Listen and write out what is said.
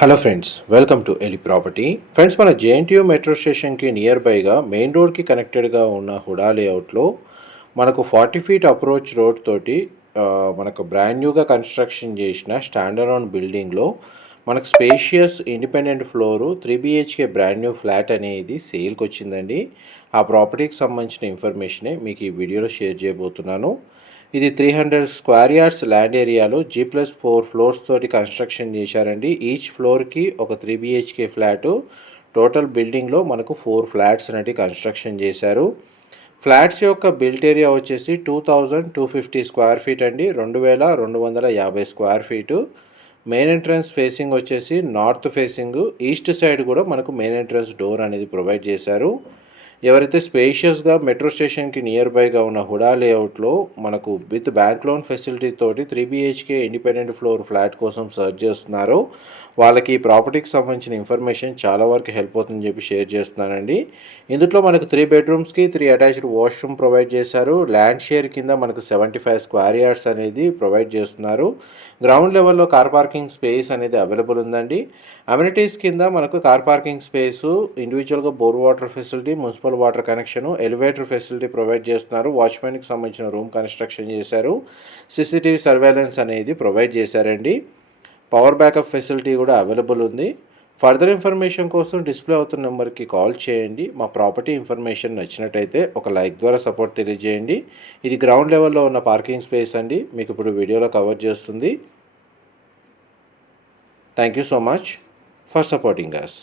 Hello friends, welcome to ఎలి property. Friends, మన JNTU metro స్టేషన్కి నియర్ బైగా మెయిన్ రోడ్కి కనెక్టెడ్గా ఉన్న హుడా లేఅవుట్లో మనకు 40 ఫీట్ అప్రోచ్ రోడ్ తోటి మనకు బ్రాండ్ న్యూగా కన్స్ట్రక్షన్ చేసిన స్టాండర్డ్ బిల్డింగ్లో మనకు spacious independent floor 3 BHK brand new flat అనేది సేల్కి వచ్చిందండి. ఆ ప్రాపర్టీకి సంబంధించిన ఇన్ఫర్మేషనే మీకు ఈ వీడియోలో షేర్ చేయబోతున్నాను. ఇది 300 స్క్వేర్ యార్డ్స్ ల్యాండ్ ఏరియాలో G+4 ఫ్లోర్స్ తోటి కన్స్ట్రక్షన్ చేశారండి. ఈచ్ ఫ్లోర్కి ఒక 3 BHK ఫ్లాటు. టోటల్ బిల్డింగ్లో మనకు 4 ఫ్లాట్స్ అనేవి కన్స్ట్రక్షన్ చేశారు. ఫ్లాట్స్ యొక్క బిల్ట్ ఏరియా వచ్చేసి 2250 స్క్వేర్ ఫీట్ అండి, 2250 square feet. Main entrance facing వచ్చేసి నార్త్ ఫేసింగ్, ఈస్ట్ సైడ్ కూడా మనకు మెయిన్ ఎంట్రన్స్ డోర్ అనేది ప్రొవైడ్ చేశారు. ఎవరైతే స్పేషియస్గా మెట్రో స్టేషన్కి నియర్ బైగా ఉన్న హుడా లేఅవుట్లో మనకు విత్ బ్యాంక్ లోన్ ఫెసిలిటీ తోటి 3 BHK ఇండిపెండెంట్ ఫ్లోర్ ఫ్లాట్ కోసం సర్చ్ చేస్తున్నారో వాళ్ళకి ఈ ప్రాపర్టీకి సంబంధించిన ఇన్ఫర్మేషన్ చాలా వరకు హెల్ప్ అవుతుందని చెప్పి షేర్ చేస్తున్నానండి. ఇందులో మనకు 3 బెడ్రూమ్స్కి 3 అటాచ్డ్ వాష్రూమ్ ప్రొవైడ్ చేశారు. ల్యాండ్ షేర్ కింద మనకు 75 స్క్వేర్ యార్డ్స్ అనేది ప్రొవైడ్ చేస్తున్నారు. గ్రౌండ్ లెవెల్లో కార్ పార్కింగ్ స్పేస్ అనేది అవైలబుల్ ఉందండి. అమ్యూనిటీస్ కింద మనకు కార్ పార్కింగ్ స్పేసు, ఇండివిజువల్గా bore water facility, municipal water connection, elevator facility provide చేస్తున్నారు. వాచ్మెన్కి సంబంధించిన రూమ్ కన్స్ట్రక్షన్ చేశారు. CCTV సర్వేలెన్స్ అనేది ప్రొవైడ్ చేశారండి. పవర్ బ్యాకప్ ఫెసిలిటీ కూడా అవైలబుల్ ఉంది. ఫర్దర్ ఇన్ఫర్మేషన్ కోసం డిస్ప్లే అవుతున్న నెంబర్కి కాల్ చేయండి. మా ప్రాపర్టీ ఇన్ఫర్మేషన్ నచ్చినట్టయితే ఒక లైక్ ద్వారా సపోర్ట్ తెలియజేయండి. ఇది గ్రౌండ్ లెవెల్లో ఉన్న పార్కింగ్ స్పేస్ అండి, మీకు ఇప్పుడు వీడియోలో కవర్ చేస్తుంది. Thank you so much for supporting us.